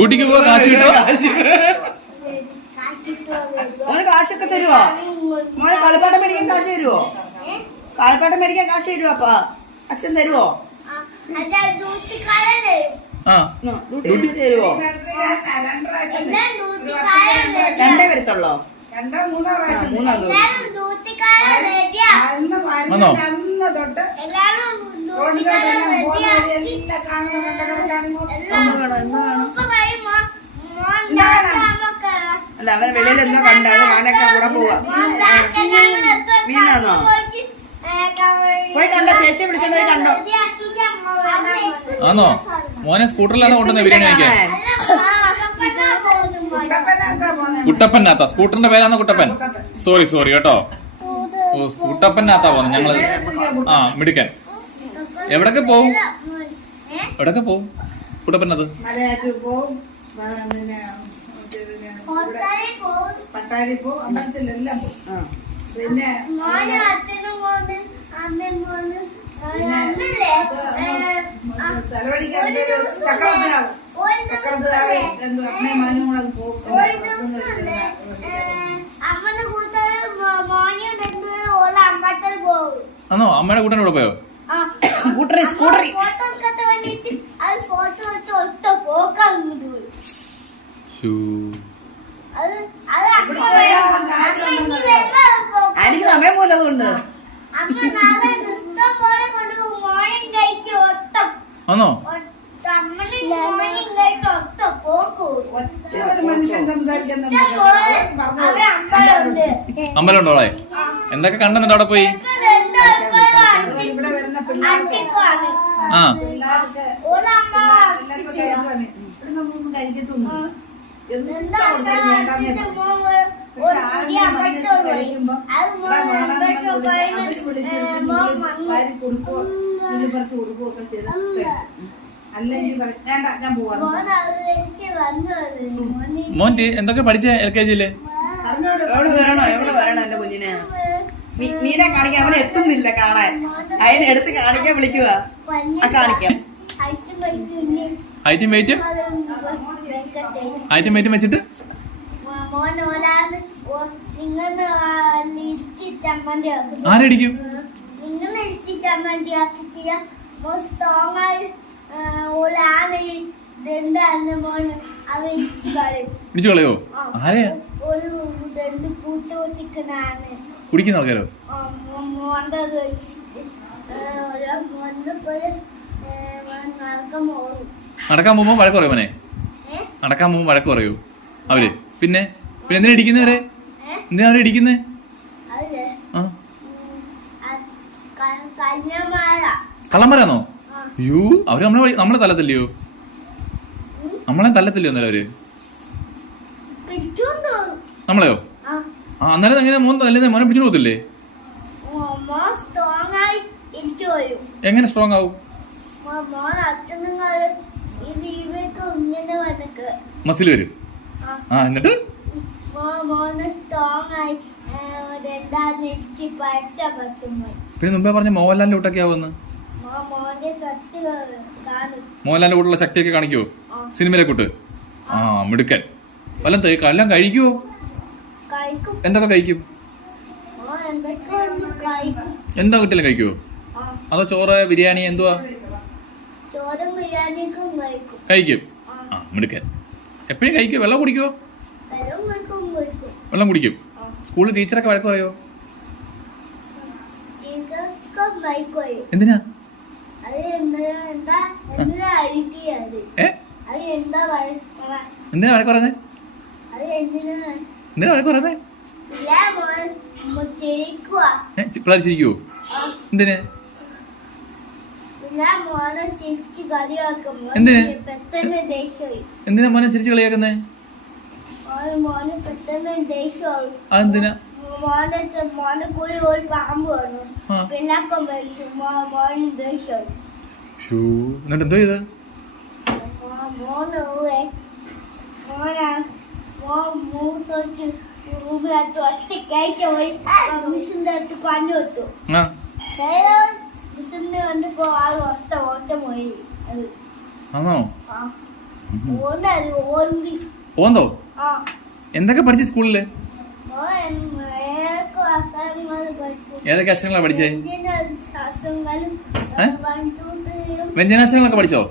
ഡ്യൂട്ടിക്ക് പോവാ കാശ് കിട്ടോ? മോന് കാശൊക്കെ തരുവോ? മോന് കളിപ്പാട്ടം മേടിക്കാൻ കാശ് തരുവോ? കളിപ്പാട്ടം മേടിക്കാൻ കാശ് തരുവോ അപ്പ? അച്ഛൻ തരുവോ? ഡ്യൂട്ടി തരുവോ? രണ്ട് വരത്തുള്ളോ? മൂന്നോ തൊട്ട് അല്ല അവനെ വെളിയിൽ എന്തോ കണ്ട അത് ഞാനൊക്കെ കൂടെ പോവാ വീണാന്നോ? പോയി കണ്ടോ ചേച്ചി വിളിച്ചോണ്ട് പോയി കണ്ടോ ആന്നോ മോനെ സ്കൂട്ടറിലാണ് കൊണ്ടുവന്ന ബിരിയാണി കഴിക്കാൻ കുട്ടപ്പനാത്ത സ്കൂട്ടറിന്റെ പേരാണ് കുട്ടപ്പൻ സോറി സോറി കേട്ടോ ഓ കുട്ടപ്പനാത്താ പോകുന്നത് ഞങ്ങൾ ആ മിടുക്കൻ എവിടൊക്കെ പോവും? എവിടൊക്കെ പോവും? കുട്ടപ്പനത്. പോവും ആ, പിന്നെ അമ്പലത്തിലെല്ലാം പോവും തലവടിക്കാൻ ചക്രവർത്തിയാവും. ചക്രവർത്തിയാവും രണ്ടു അമ്മയും മനും കൂടെ പോകും മോനും രണ്ടുപേരും ഓല അമ്പട്ടൽ പോകും ആണോ അമ്മയുടെ കൂട്ടന്റെ കൂടെ പോയോ? സ്കൂട്ടറി സ്കൂട്ടറി. എനിക്ക് സമയം പോലെ അതുകൊണ്ട്. ആണോ അമ്മനെ മോനും കഴിക്കും ഒറ്റ പോക്ക്. പോയി. മനുഷ്യൻ സംസാരിക്കുന്നുണ്ട് ഇഷ്ടം പോലെ അവിടെ അമ്പലം ഉണ്ടോ. അവിടെ? എന്തൊക്കെ കണ്ടെന്നുണ്ട് അവിടെ പോയി? ആ. കുറച്ച് കൊടുക്കുകയൊക്കെ ചെയ്ത് അല്ലെങ്കിൽ വേണ്ട ഞാൻ പോവാന്ന് മോൻ എന്തൊക്കെ പഠിച്ചേ? എൽ കെ ജിയിൽ? എവിടെ വരണോ? എവിടെ വരണോ എന്റെ കുഞ്ഞിനെ? മീനെ കാണിക്കാൻ അവിടെ എത്തുന്നില്ല കാണാൻ. അതിനെ എടുത്ത് കാണിക്കാൻ വിളിക്കുക ആ കാണിക്കാം. ഐറ്റം ഹൈറ്റും വെയിറ്റും ഹൈറ്റും വെയിറ്റും വെച്ചിട്ട്? ആരടിക്കും? പിടിച്ചു കളയോ? ആരെയാ ഒരു രണ്ട് കൂത്ത കുത്തിക്കനാണ് കുടിക്കുന്ന ആൾക്കാരോ? നടക്കാൻ പോകുമ്പോ വഴക്ക് പറയോ മോനെ? നടക്കാൻ പോകുമ്പോ വഴക്ക് പറയൂ. അവർ. പിന്നെ? പിന്നെ എന്തിനാ ഇടിക്കുന്നവരെ എന്തിനാ അവരെ ഇടിക്കുന്നേ? കള്ളന്മാരാണോ. അയ്യോ അവർ നമ്മളെ നമ്മളെ തല്ലത്തില്ലയോ? നമ്മളെ തല്ലത്തില്ലയോ എന്നാലും അവർ? നമ്മളെയോ? ആ അന്നേരം എങ്ങനെ മോൻ അല്ലേ മോനെ പിടിച്ചു പോകത്തില്ലേ? എങ്ങനെ സ്ട്രോങ് ആവും? മസിൽ വരും. ആ. എന്നിട്ട്? പിന്നെ മുമ്പേ പറഞ്ഞ മോഹൻലാലിന്റെ കൂട്ടൊക്കെ ആവുമെന്ന് കാണും. മോഹൻലാലിന്റെ കൂട്ടുള്ള ശക്തിയൊക്കെ കാണിക്കുവോ. സിനിമയിലെ കൂട്ട്. ആ മിടുക്കൻ. വല്ലതും തേ- എല്ലാം കഴിക്കുവോ? കഴിക്കും എന്തൊക്കെ കഴിക്കും? എന്താ കിട്ടിയാലും കഴിക്കുവോ? അതോ ചോറ് ബിരിയാണി എന്തുവാ? കഴിക്കും. ആ. മിടുക്കൻ. എപ്പോഴും കഴിക്കും വെള്ളം കുടിക്കുവോ? വെള്ളം കുടിക്കും സ്കൂളിൽ ടീച്ചറൊക്കെ വഴക്ക് പറയോ? എന്തിനാ? എന്തിനാ വഴക്ക് അത് എന്തിനാ വഴക്ക് പറയുന്നേ? പിള്ളേർ ചിരിക്കുവോ? എന്തിന്? എന്തിന്? എന്തിനാ മോനെ ചിരിച്ചു കളിയാക്കുന്നേ? അതെന്തിനാ? മോനെ കൂടി ഒരു പാമ്പ് വന്നു. പിള്ളാക്കം മോന് ദേഷ്യമായി ഷൂ എന്നിട്ട് എന്തോ ചെയ്ത്? മോന് മോനാ മോൻ മൂത്തൊച്ച് റൂമിനകത്ത് ഒറ്റ കയറ്റ പോയി. മിസ്സിന്റെ അടുത്ത് കണ്ടു വെച്ചു ആ. മിസ്സിന്റെ കണ്ടപ്പോ ആൾ ഒറ്റ ഓട്ടം പോയി. അത്. ആണോ? ആ ഓണ്ടത് ഓന്തി. ഓന്തോ? ആ എന്തൊക്കെ പഠിച്ചു സ്കൂളിൽ? ഓൻ ഏതൊക്കെ പഠിച്ചു? അക്ഷരങ്ങളാ പഠിച്ചേ? വ്യഞ്ജനാക്ഷരങ്ങളൊക്കെ പഠിച്ചോ?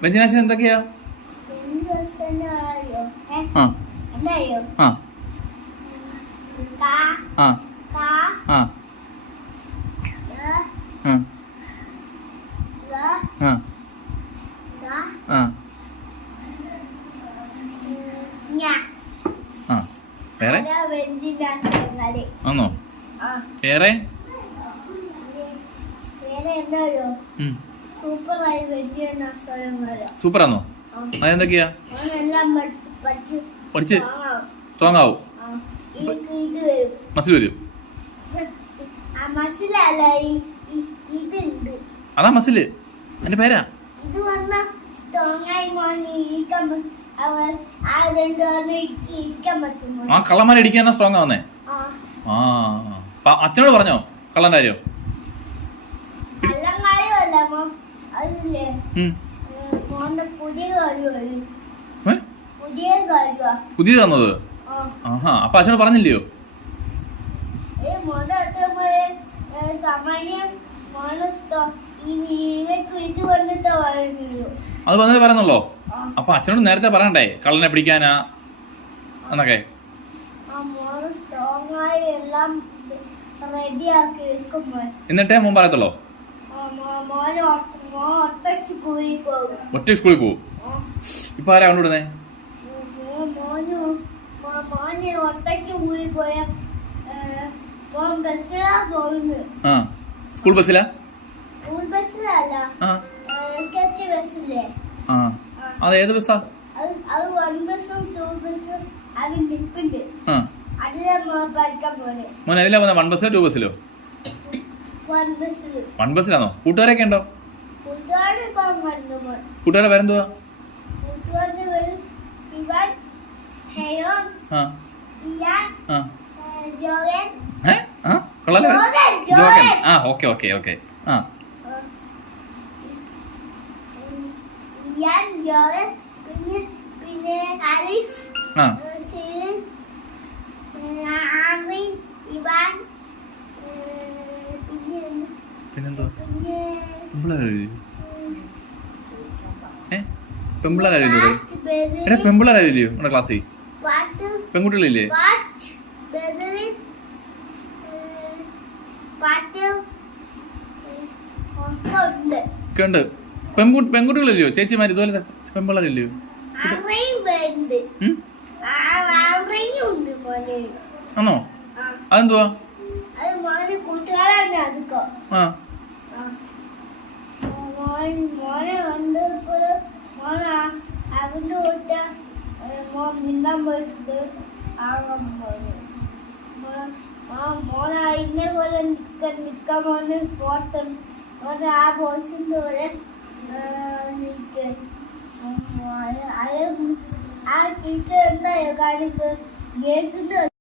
വ്യഞ്ജനാക്ഷരം എന്തൊക്കെയാ? ആ. ആ. കാ ആ. കാ ആ. ല ആ. ല ആ. ല ആ. ഞാ ആ. വേറെ? ആ. അതെന്തൊക്കെയാ? പഠിച്ചു സ്ട്രോങ് ആവും. മസിൽ വരും. അതാ മസിൽ. എന്റെ പേരാ? ആ കള്ളന്മാരെ അടിക്കാനാ സ്ട്രോങ് ആവുന്നേ. ആ. അച്ഛനോട് പറഞ്ഞോ കള്ളൻ കാര്യം? പുതിയ തന്നത് ആഹാ അപ്പൊ അച്ഛനോട് പറഞ്ഞില്ലയോ? അത് പറഞ്ഞത് പറയുന്നുള്ളോ? അപ്പൊ അച്ഛനോട് നേരത്തെ പറയണ്ടേ? കള്ളനെ പിടിക്കാനാ? എന്നൊക്കെ. എന്നിട്ടേ മോൻ പറയത്തുള്ളോ? ഒറ്റ- സ്കൂളിൽ പോകും ഇപ്പൊ ആരാ കൊണ്ടുവിടുന്നേ? മോന് മോന് പോയ മോൻ ബസ്സിലാ പോകുന്നത്. ആ സ്കൂൾ ബസ്സിലാ? സ്കൂൾ ബസ്സിലല്ല. ആ. കെ ആ. അത് ഏത് ബസ്സാ? അത് വൺ ബസ്സും ടു ബസ്സും ആ. അതിലെ മോൻ ഏതിലാ വന്ന വൺ ബസ്സിലോ ടു ബസ്സിലോ? വൺ ബസ്സിലാണോ കൂട്ടുകാരൊക്കെ ഉണ്ടോ? കൂട്ടുകാരെ പേരെന്തുവാ? കൊള്ളാലോ? ജോഗൻ, ജോഗൻ ജോഗൻ. ആ ഓക്കെ ഓക്കെ ഓക്കെ. ആ. ഇയാൻ ജോയൻ പിന്നെ പിന്നെ ആ. ഏ, സിലിൻ ഏ, ആമിൻ ഇവാൻ ഏ, പിന്നെ പിന്നെന്തുവാ? പിന്നെ പെമ്പിള്ളേരില്ലേ ഏ? പെമ്പിള്ളേരില്ലേ വാട്ട് ബെദറി എടാ പെമ്പിള്ളേരില്ലയോ നമ്മുടെ ക്ലാസ്സിൽ പെൺകുട്ടികളില്ലേ? പെൺകുട്ടി ഏ, ഒക്കെ ഉണ്ട് ഒക്കെ ഉണ്ട്. പെൺകു പെൺകുട്ടികളില്ലയോ? ചേച്ചിമാർ ഇതുപോലെ പെൺപിള്ളേരില്ലയോ? ആണോ? ആ. അതെന്തുവാ? അത് മോനെ കൂട്ടുകാരാണ് മോനാ ആ. ആ. മോൻ മോനെ വന്നപ്പോൾ മോന അവന്റെ കൂട്ട മോൻ മിണ്ടാൻ പോയിട്ട് ആകാൻ പോയത് മോ- ആ മോന ഇന്നെ പോലെ നിക്കാൻ നിക്കാൻ മോന് ഫോട്ടോ മോനെ ആ ബോയ്സിന്റെ പോലെ നിൽക്ക് ആ ടീച്ചർ എന്തായോ കാണിക്കുന്നത് ഗേസിന്റെ